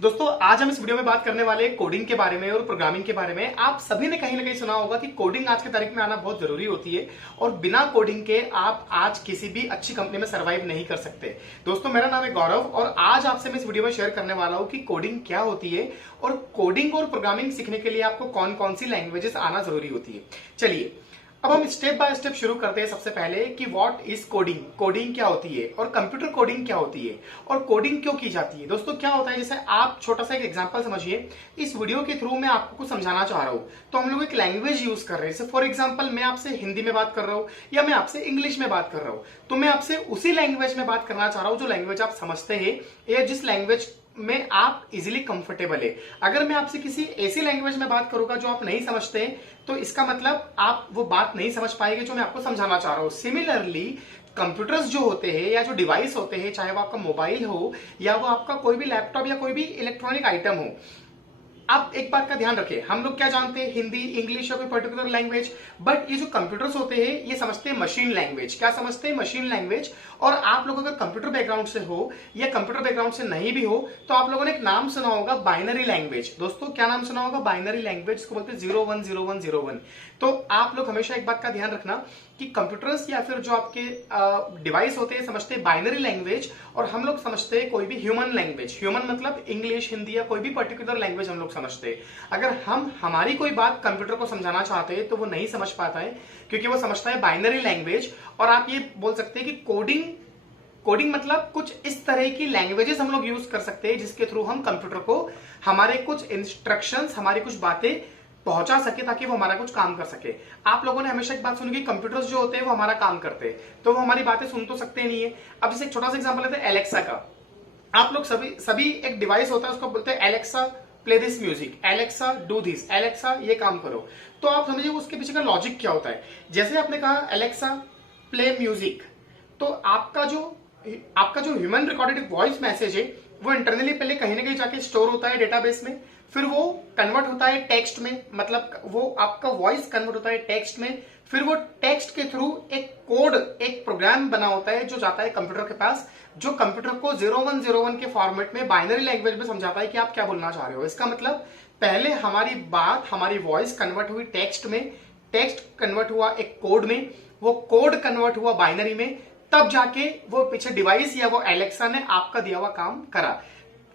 दोस्तों आज हम इस वीडियो में बात करने वाले कोडिंग के बारे में और प्रोग्रामिंग के बारे में। आप सभी ने कहीं ना कहीं सुना होगा कि कोडिंग आज के तारीख में आना बहुत जरूरी होती है और बिना कोडिंग के आप आज किसी भी अच्छी कंपनी में सर्वाइव नहीं कर सकते। दोस्तों मेरा नाम है गौरव और आज आपसे मैं इस वीडियो में शेयर करने वाला हूं कि कोडिंग क्या होती है और कोडिंग और प्रोग्रामिंग सीखने के लिए आपको कौन कौन सी लैंग्वेजेस आना जरूरी होती है। चलिए अब हम स्टेप बाय स्टेप शुरू करते हैं। सबसे पहले कि व्हाट इज कोडिंग, कोडिंग क्या होती है और कंप्यूटर कोडिंग क्या होती है और कोडिंग क्यों की जाती है। दोस्तों क्या होता है, जैसे आप छोटा सा एक एग्जांपल समझिए। इस वीडियो के थ्रू मैं आपको कुछ समझाना चाह रहा हूं तो हम लोग एक लैंग्वेज यूज कर रहे हैं। जैसे फॉर एग्जांपल मैं आपसे हिंदी में बात कर रहा हूं या मैं आपसे इंग्लिश में बात कर रहा हूं, तो मैं आपसे उसी लैंग्वेज में बात करना चाह रहा हूं जो लैंग्वेज आप समझते हैं या जिस लैंग्वेज में आप इजीली कंफर्टेबल है। अगर मैं आपसे किसी ऐसी लैंग्वेज में बात करूंगा जो आप नहीं समझते हैं तो इसका मतलब आप वो बात नहीं समझ पाएंगे जो मैं आपको समझाना चाह रहा हूं। सिमिलरली कंप्यूटर्स जो होते हैं या जो डिवाइस होते हैं, चाहे वो आपका मोबाइल हो या वो आपका कोई भी लैपटॉप या कोई भी इलेक्ट्रॉनिक आइटम हो, आप एक बात का ध्यान रखें, हम लोग क्या जानते हैं, हिंदी, इंग्लिश या कोई पर्टिकुलर लैंग्वेज, बट ये जो कंप्यूटर्स होते हैं ये समझते हैं मशीन लैंग्वेज। क्या समझते हैं? Machine language. और आप लोग अगर कंप्यूटर बैकग्राउंड से हो या कंप्यूटर बैकग्राउंड से नहीं भी हो तो आप लोगों ने एक नाम सुना होगा, बाइनरी लैंग्वेज। दोस्तों क्या नाम सुना होगा? बाइनरी लैंग्वेज, इसको बोलते हैं 010101। तो आप लोग हमेशा एक बात का ध्यान रखना कि कंप्यूटर्स या फिर जो आपके डिवाइस होते हैं समझते हैं बाइनरी लैंग्वेज और हम लोग समझते हैं कोई भी ह्यूमन लैंग्वेज। ह्यूमन मतलब इंग्लिश, हिंदी या कोई भी पर्टिकुलर लैंग्वेज हम लोग समझते हैं। अगर हम हमारी कोई बात कंप्यूटर को समझाना चाहते हैं तो वो नहीं समझ पाता है क्योंकि वो समझता है बाइनरी लैंग्वेज। और आप ये बोल सकते हैं कि कोडिंग मतलब कुछ इस तरह की लैंग्वेजेस हम लोग यूज कर सकते हैं जिसके थ्रू हम कंप्यूटर को हमारे कुछ इंस्ट्रक्शंस, हमारी कुछ बातें पहुंचा सके ताकि वो हमारा कुछ काम कर सके। आप लोगों ने हमेशा एक बात सुनी कि कंप्यूटर्स जो होते हैं वो हमारा काम करते हैं, तो वो हमारी बातें सुन तो सकते नहीं है। अब जैसे एक छोटा सा एग्जांपल लेते हैं एलेक्सा का। आप लोग सभी एक डिवाइस होता है उसको बोलते हैं Alexa play this music, Alexa do this, Alexa ये काम करो। तो आप समझिए उसके पीछे का लॉजिक क्या होता है। जैसे आपने कहा एलेक्सा प्ले म्यूजिक, तो आपका जो ह्यूमन रिकॉर्डेड वॉइस मैसेज है वो इंटरनली पहले कहीं ना कहीं जाके स्टोर होता है डेटाबेस में, फिर वो कन्वर्ट होता है टेक्स्ट में, मतलब वो आपका वॉइस कन्वर्ट होता है टेक्स्ट में, फिर वो टेक्स्ट के थ्रू एक कोड, एक प्रोग्राम बना होता है जो जाता है कंप्यूटर के पास, जो कंप्यूटर को 0101 के फॉर्मेट में बाइनरी लैंग्वेज में समझाता है कि आप क्या बोलना चाह रहे हो। इसका मतलब पहले हमारी बात, हमारी वॉइस कन्वर्ट हुई टेक्स्ट में, टेक्स्ट कन्वर्ट हुआ एक कोड में, वो कोड कन्वर्ट हुआ बाइनरी में, तब जाके वो पीछे डिवाइस या वो एलेक्सा ने आपका दिया हुआ काम करा।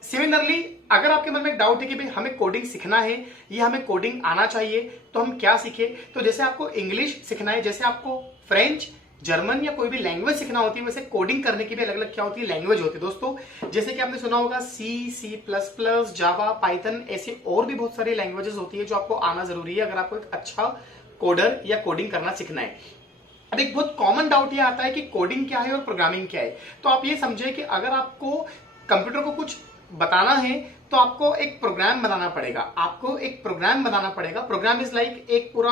सिमिलरली अगर आपके मन में एक डाउट है कि भाई हमें कोडिंग सीखना है या हमें कोडिंग आना चाहिए तो हम क्या सीखे, तो जैसे आपको इंग्लिश सीखना है, जैसे आपको फ्रेंच, जर्मन या कोई भी लैंग्वेज सीखना होती है, वैसे कोडिंग करने की भी अलग अलग क्या होती है, लैंग्वेज होती है। दोस्तों जैसे कि आपने सुना होगा C++, जावा, पाइथन, ऐसे और भी बहुत सारी लैंग्वेजेस होती है जो आपको आना जरूरी है अगर आपको एक अच्छा कोडर या कोडिंग करना सीखना है। अब एक बहुत कॉमन डाउट ये आता है कि कोडिंग क्या है और प्रोग्रामिंग क्या है। तो आप ये समझे कि अगर आपको कंप्यूटर को कुछ बताना है तो आपको एक प्रोग्राम बनाना पड़ेगा, आपको एक प्रोग्राम बनाना पड़ेगा। प्रोग्राम इज लाइक एक पूरा,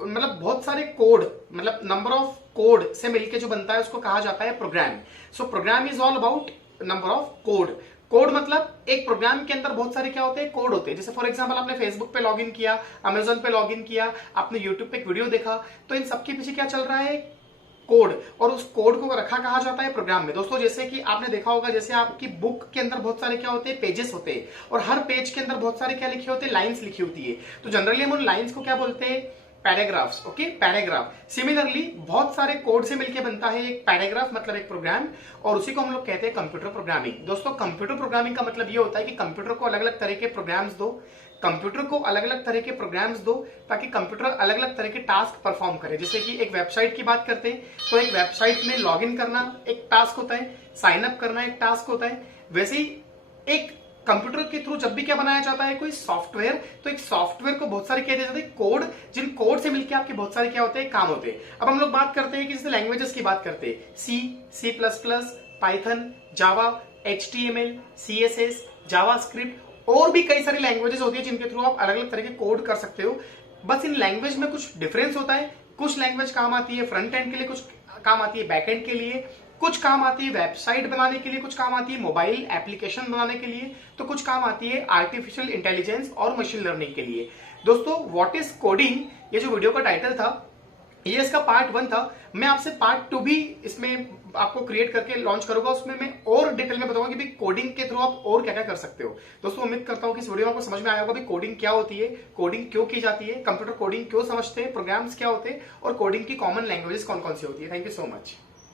मतलब बहुत सारे कोड, मतलब नंबर ऑफ कोड से मिलके जो बनता है उसको कहा जाता है program. So program is all about number of code. Code मतलब एक प्रोग्राम के अंदर बहुत सारे क्या होते हैं, कोड होते हैं। जैसे फॉर एग्जांपल आपने फेसबुक पे लॉगिन किया, अमेजोन पे लॉगिन किया, आपने यूट्यूब पे एक वीडियो देखा, तो इन सबके पीछे क्या चल रहा है, कोड। और उस कोड को रखा कहा जाता है प्रोग्राम में। दोस्तों जैसे कि आपने देखा होगा, जैसे आपकी बुक के अंदर बहुत सारे क्या होते हैं, पेजेस होते हैं और हर पेज के अंदर बहुत सारे क्या लिखे होते हैं, लाइंस लिखी होती है। तो जनरली हम उन लाइंस को क्या बोलते हैं, पैराग्राफ्स। Okay, paragraph. सिमिलरली बहुत सारे कोड से मिलकर बनता है एक पैराग्राफ, मतलब एक प्रोग्राम, और उसी को हम लोग कहते हैं कंप्यूटर प्रोग्रामिंग। दोस्तों कंप्यूटर प्रोग्रामिंग का मतलब ये होता है कि कंप्यूटर को अलग अलग तरह के प्रोग्राम्स दो, कंप्यूटर को अलग अलग तरह के प्रोग्राम्स दो ताकि कंप्यूटर अलग अलग तरह के टास्क परफॉर्म करे। जैसे कि एक वेबसाइट की बात करते हैं तो एक वेबसाइट में लॉगिन करना एक टास्क होता है, साइन अप करना एक टास्क होता है। वैसे ही एक कंप्यूटर के थ्रू जब भी क्या बनाया जाता है, कोई सॉफ्टवेयर, तो एक सॉफ्टवेयर को बहुत सारे क्या दिए जाते हैं, कोड, जिन कोड से मिलकर आपके बहुत सारे क्या होते हैं, काम होते हैं। अब हम लोग बात करते हैं कि जैसे लैंग्वेजेस की बात करते हैं, C++, पाइथन, जावा, HTML, CSS, जावास्क्रिप्ट और भी कई सारी लैंग्वेजेस होती है जिनके थ्रू आप अलग अलग तरह के कोड कर सकते हो। बस इन लैंग्वेज में कुछ डिफरेंस होता है। कुछ लैंग्वेज काम आती है फ्रंट एंड के लिए, कुछ काम आती है बैक एंड के लिए, कुछ काम आती है वेबसाइट बनाने के लिए, कुछ काम आती है मोबाइल एप्लीकेशन बनाने के लिए, तो कुछ काम आती है आर्टिफिशियल इंटेलिजेंस और मशीन लर्निंग के लिए। दोस्तों व्हाट इज कोडिंग, ये जो वीडियो का टाइटल था ये इसका पार्ट 1 था। मैं आपसे पार्ट 2 भी इसमें आपको क्रिएट करके लॉन्च करूंगा, उसमें मैं और डिटेल में बताऊंगा कि भाई कोडिंग के थ्रू आप और क्या क्या कर सकते हो। दोस्तों उम्मीद करता हूं कि इस वीडियो में आपको समझ में आया होगा भी कोडिंग क्या होती है, कोडिंग क्यों की जाती है, कंप्यूटर कोडिंग क्यों समझते हैं, प्रोग्राम्स क्या होते हैं और कोडिंग की कॉमन लैंग्वेजेस कौन कौन सी होती है। Thank you so much.